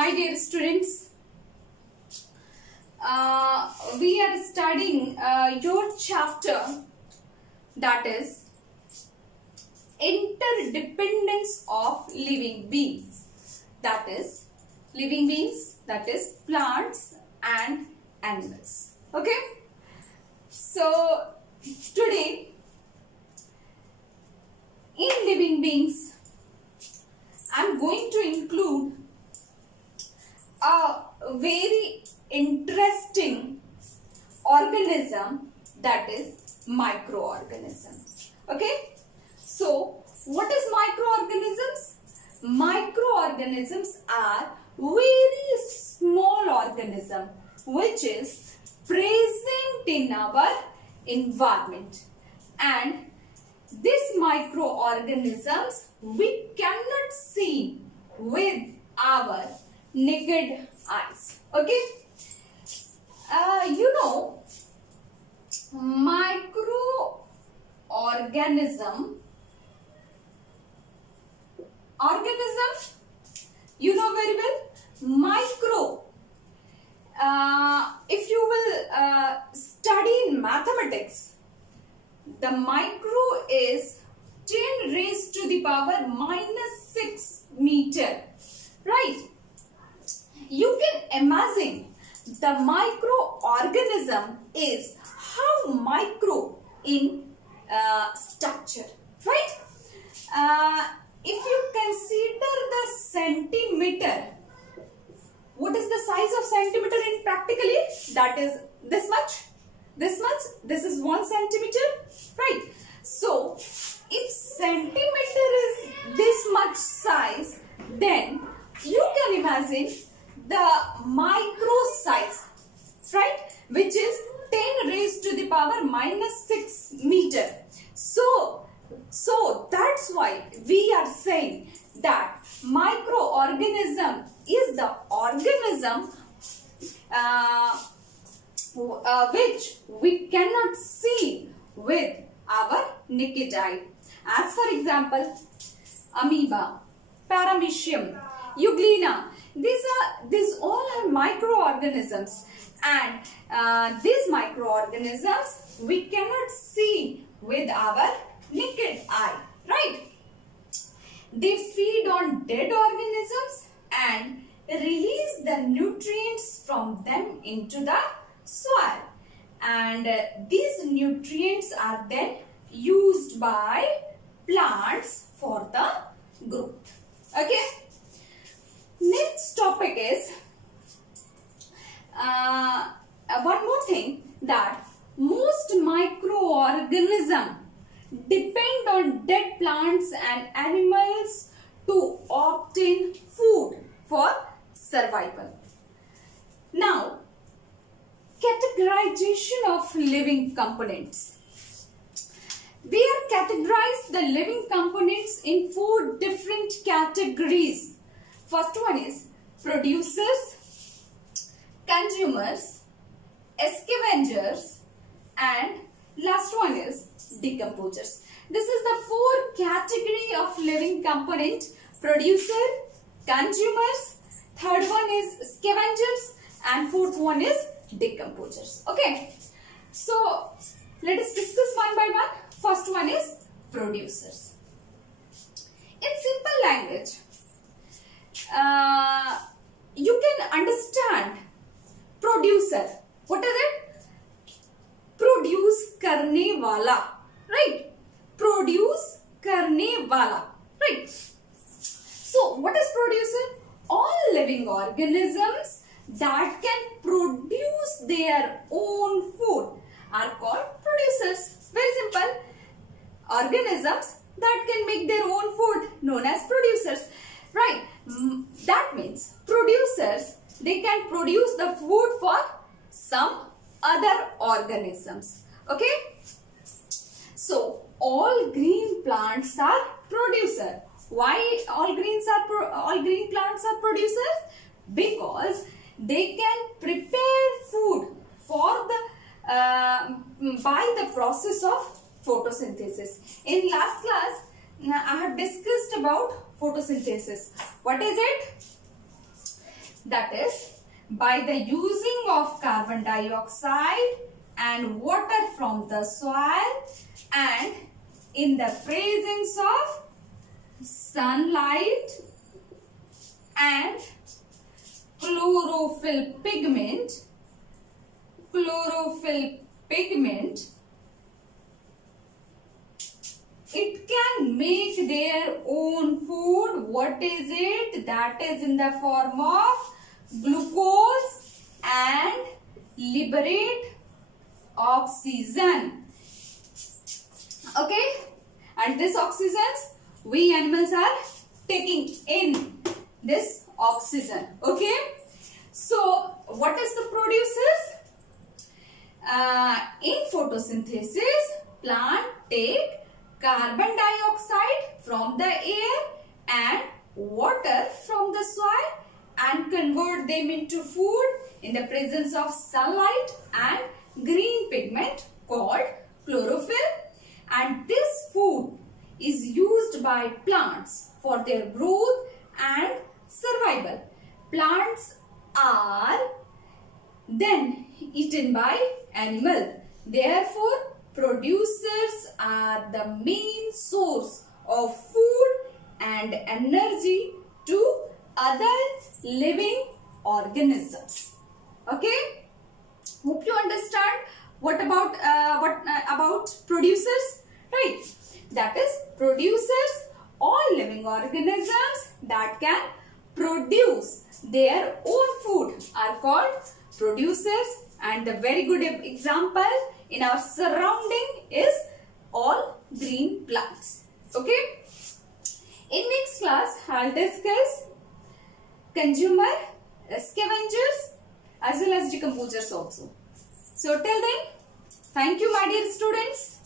My dear students, we are studying your chapter, that is interdependence of living beings. That is living beings, that is plants and animals. Okay. So today in living beings, I am going to include a very interesting organism, that is microorganisms. Okay. So what is microorganisms? Microorganisms are very small organism which is present in our environment, and these microorganisms we cannot see with our naked eyes. Okay. Microorganism, you know very well. Micro, if you will study in mathematics, the micro is 10 raised to the power minus 6 meter, right? You can imagine the microorganism is how micro in structure, right? If you consider the centimeter, what is the size of centimeter in practically? That is this much, this much, this is 1 centimeter, right? So if centimeter is this much size, then you can imagine the micro size, right, which is 10 raised to the power minus 6 meter. So that's why we are saying that microorganism is the organism which we cannot see with our naked eye. As for example, amoeba, paramecium, euglena, these all are microorganisms, and these microorganisms we cannot see with our naked eye, right? They feed on dead organisms and release the nutrients from them into the soil, and these nutrients are then used by plants for the growth. Okay. Next topic is one more thing, that most microorganisms depend on dead plants and animals to obtain food for survival. Now, categorization of living components. We have categorized the living components in 4 different categories. First one is producers, consumers, scavengers, and last one is decomposers. This is the 4 category of living component: producer, consumers, third one is scavengers, and fourth one is decomposers. Okay. So let us discuss one by one. First one is producers. In simple language, you can understand producer. What is it? Produce करने वाला, right? Produce करने वाला, right? So what is producer? All living organisms that can produce their own food are called producers. Very simple. Organisms that can make their own food known as producers, right? That means producers, they can produce the food for some other organisms. Okay. So all green plants are producer. Why all green plants are producers? Because they can prepare food for the by the process of photosynthesis. In last class, I have discussed about photosynthesis. What is it? That is, by the using of carbon dioxide and water from the soil and in the presence of sunlight and chlorophyll pigment, it can make their own food. What is it? That is in the form of glucose and liberate oxygen. Okay? And this oxygen, we animals are taking in this oxygen. Okay? So, what is the producers? In photosynthesis, plant take carbon dioxide from the air and water from the soil and convert them into food in the presence of sunlight and green pigment called chlorophyll. And this food is used by plants for their growth and survival. Plants are then eaten by animal. Therefore, producers are the main source of food and energy to other living organisms. Okay? Hope you understand what about producers, right? That is, producers, all living organisms that can produce their own food are called producers. And the very good example in our surrounding is all green plants. Okay? In next class, I'll discuss consumer, scavengers as well as decomposers also. So till then, thank you my dear students.